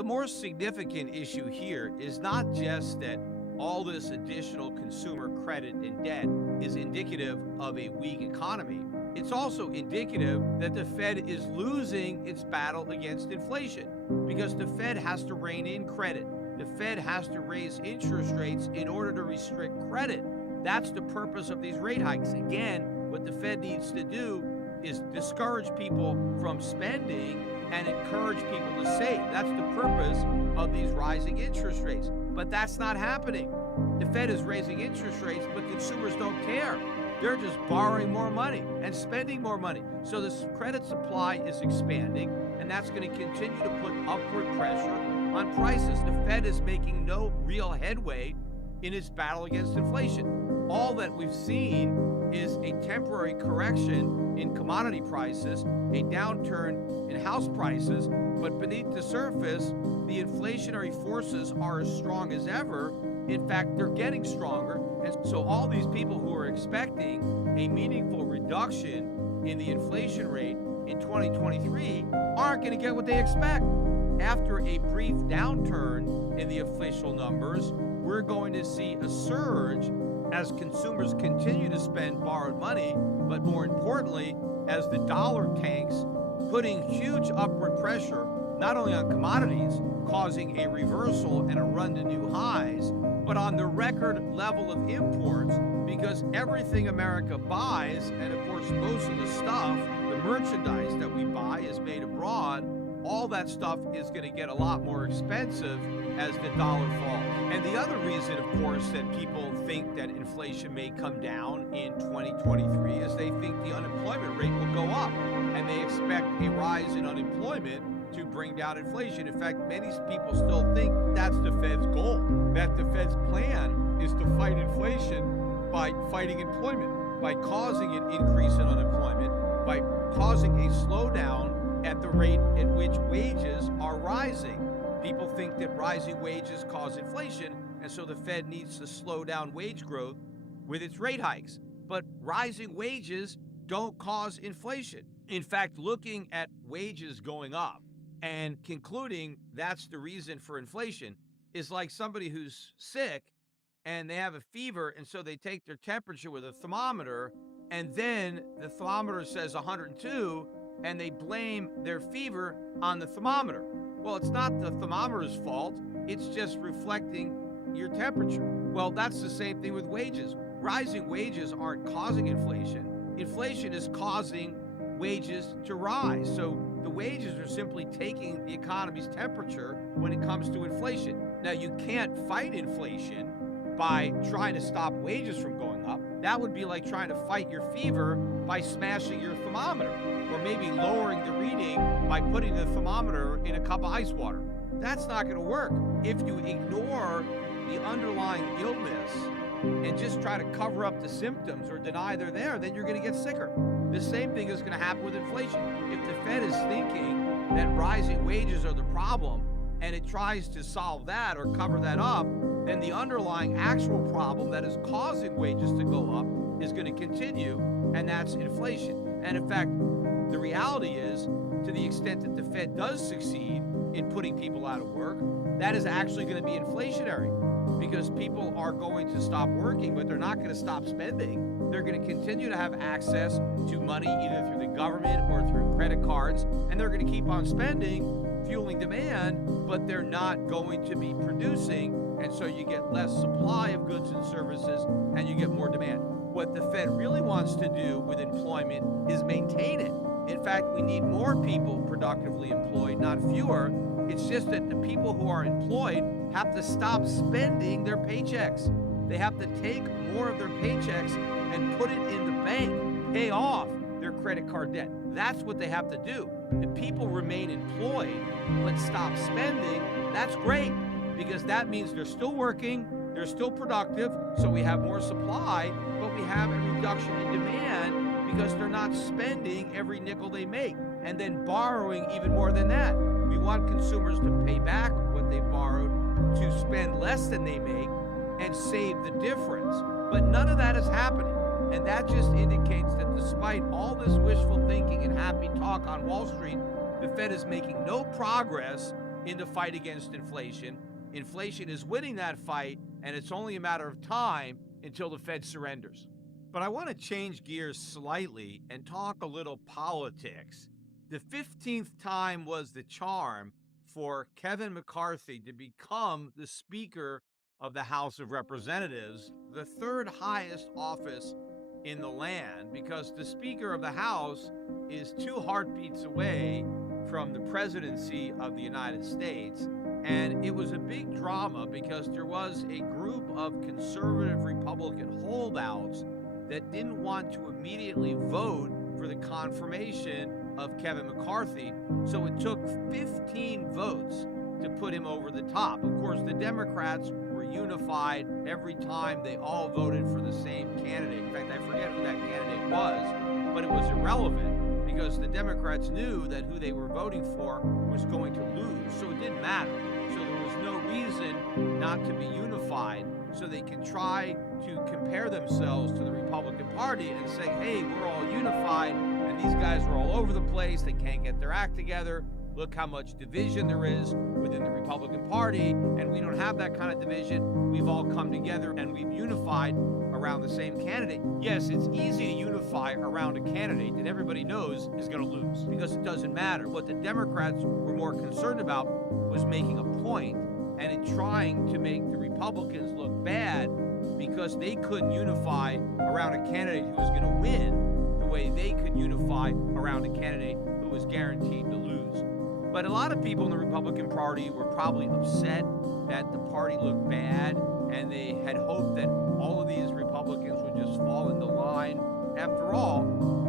the more significant issue here is not just that all this additional consumer credit and debt is indicative of a weak economy. It's also indicative that the Fed is losing its battle against inflation because the Fed has to rein in credit. The Fed has to raise interest rates in order to restrict credit. That's the purpose of these rate hikes. Again, what the Fed needs to do is discourage people from spending and encourage people to save. That's the purpose of these rising interest rates. But that's not happening. The Fed is raising interest rates, but consumers don't care. They're just borrowing more money and spending more money. So this credit supply is expanding, and that's going to continue to put upward pressure on prices. The Fed is making no real headway in its battle against inflation. All that we've seen is a temporary correction in commodity prices, a downturn in house prices, but beneath the surface, the inflationary forces are as strong as ever. In fact, they're getting stronger. And so all these people who are expecting a meaningful reduction in the inflation rate in 2023 aren't going to get what they expect. After a brief downturn in the official numbers, we're going to see a surge as consumers continue to spend borrowed money, but more importantly, as the dollar tanks, putting huge upward pressure not only on commodities, causing a reversal and a run to new highs, but on the record level of imports, because everything America buys, and of course most of the stuff, the merchandise that we buy is made abroad, all that stuff is going to get a lot more expensive as the dollar falls. And the other reason, of course, that people think that inflation may come down in 2023 is they think the unemployment rate will go up, and they expect a rise in unemployment to bring down inflation. In fact, many people still think that's the Fed's goal, that the Fed's plan is to fight inflation by fighting employment, by causing an increase in unemployment, by causing a slowdown at the rate at which wages are rising. People think that rising wages cause inflation, and so the Fed needs to slow down wage growth with its rate hikes. But rising wages don't cause inflation. In fact, looking at wages going up and concluding that's the reason for inflation is like somebody who's sick and they have a fever, and so they take their temperature with a thermometer, and then the thermometer says 102, and they blame their fever on the thermometer. Well, it's not the thermometer's fault. It's just reflecting your temperature. Well, that's the same thing with wages. Rising wages aren't causing inflation. Inflation is causing wages to rise. So the wages are simply taking the economy's temperature when it comes to inflation. Now, you can't fight inflation by trying to stop wages from going up. That would be like trying to fight your fever by smashing your thermometer, or maybe lowering the reading by putting the thermometer in a cup of ice water. That's not going to work. If you ignore the underlying illness and just try to cover up the symptoms or deny they're there, then you're going to get sicker. The same thing is going to happen with inflation. If the Fed is thinking that rising wages are the problem and it tries to solve that or cover that up, then the underlying actual problem that is causing wages to go up is going to continue, and that's inflation. And in fact, the reality is, to the extent that the Fed does succeed in putting people out of work, that is actually going to be inflationary, because people are going to stop working, but they're not going to stop spending. They're going to continue to have access to money either through the government or through credit cards, and they're going to keep on spending, fueling demand, but they're not going to be producing, and so you get less supply of goods and services, and you get more demand. What the Fed really wants to do with employment is maintain it. In fact, we need more people productively employed, not fewer. It's just that the people who are employed have to stop spending their paychecks. They have to take more of their paychecks and put it in the bank, pay off their credit card debt. That's what they have to do. If people remain employed but stop spending, that's great, because that means they're still working, they're still productive, so we have more supply, but we have a reduction in demand because they're not spending every nickel they make and then borrowing even more than that. We want consumers to pay back what they borrowed, to spend less than they make, and save the difference. But none of that is happening. And that just indicates that despite all this wishful thinking and happy talk on Wall Street, the Fed is making no progress in the fight against inflation. Inflation is winning that fight, and it's only a matter of time until the Fed surrenders. But I want to change gears slightly and talk a little politics. The 15th time was the charm for Kevin McCarthy to become the Speaker of the House of Representatives, the third highest office in the land, because the Speaker of the House is 2 heartbeats away from the presidency of the United States. And it was a big drama because there was a group of conservative Republican holdouts that didn't want to immediately vote for the confirmation of Kevin McCarthy. So it took 15 votes to put him over the top. Of course, the Democrats were unified every time. They all voted for the same candidate. In fact, I forget who that candidate was, but it was irrelevant because the Democrats knew that who they were voting for was going to lose. So it didn't matter. So there was no reason not to be unified, so they can try to compare themselves to the Republican Party and say, hey, we're all unified, and these guys are all over the place. They can't get their act together. Look how much division there is within the Republican Party, and we don't have that kind of division. We've all come together, and we've unified around the same candidate. Yes, it's easy to unify around a candidate that everybody knows is going to lose because it doesn't matter. What the Democrats were more concerned about was making a point and in trying to make the Republicans look bad because they couldn't unify around a candidate who was going to win the way they could unify around a candidate who was guaranteed to lose. But a lot of people in the Republican Party were probably upset that the party looked bad, and they had hoped that all of these Republicans would just fall into line. After all,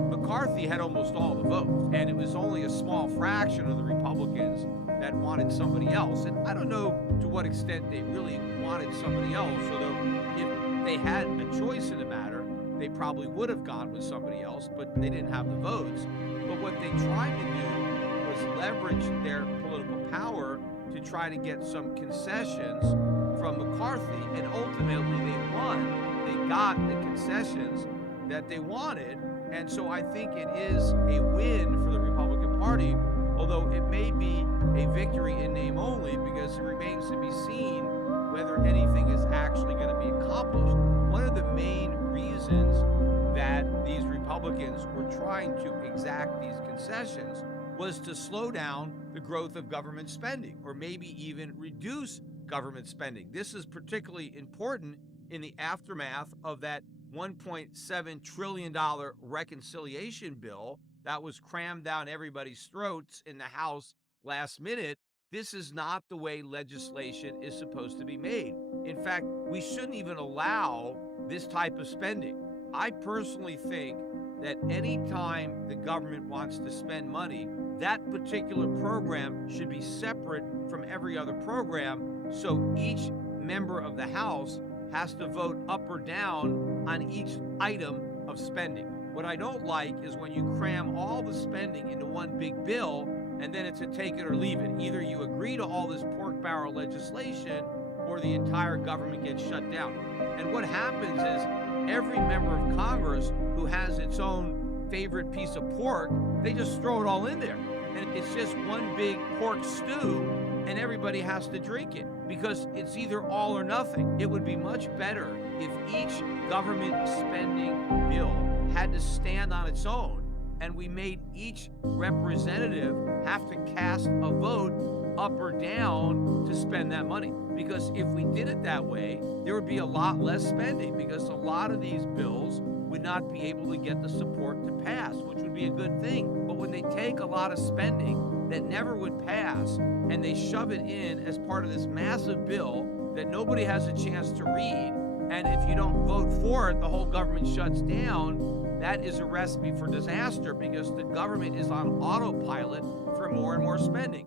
McCarthy had almost all the votes, and it was only a small fraction of the Republicans that wanted somebody else. And I don't know to what extent they really wanted somebody else, although if they had a choice in the matter, they probably would have gone with somebody else, but they didn't have the votes. But what they tried to do was leverage their political power to try to get some concessions from McCarthy, and ultimately they won. They got the concessions that they wanted, and so I think it is a win for the Republican Party, although it may be a victory in name only because it remains to be seen whether anything is actually going to be accomplished. One of the main reasons that these Republicans were trying to exact these concessions was to slow down the growth of government spending, or maybe even reduce government spending. This is particularly important in the aftermath of that $1.7 trillion reconciliation bill that was crammed down everybody's throats in the House last minute. This is not the way legislation is supposed to be made. In fact, we shouldn't even allow this type of spending. I personally think that any time the government wants to spend money, that particular program should be separate from every other program, so each member of the House has to vote up or down on each item of spending. What I don't like is when you cram all the spending into one big bill, and then it's a take it or leave it. Either you agree to all this pork barrel legislation, or the entire government gets shut down. And what happens is every member of Congress who has its own favorite piece of pork, they just throw it all in there. And it's just one big pork stew, and everybody has to drink it because it's either all or nothing. It would be much better if each government spending bill had to stand on its own, and we made each representative have to cast a vote up or down to spend that money. Because if we did it that way, there would be a lot less spending, because a lot of these bills would not be able to get the support to pass, which would be a good thing. But when they take a lot of spending that never would pass and they shove it in as part of this massive bill that nobody has a chance to read, and if you don't vote for it, the whole government shuts down, that is a recipe for disaster, because the government is on autopilot for more and more spending.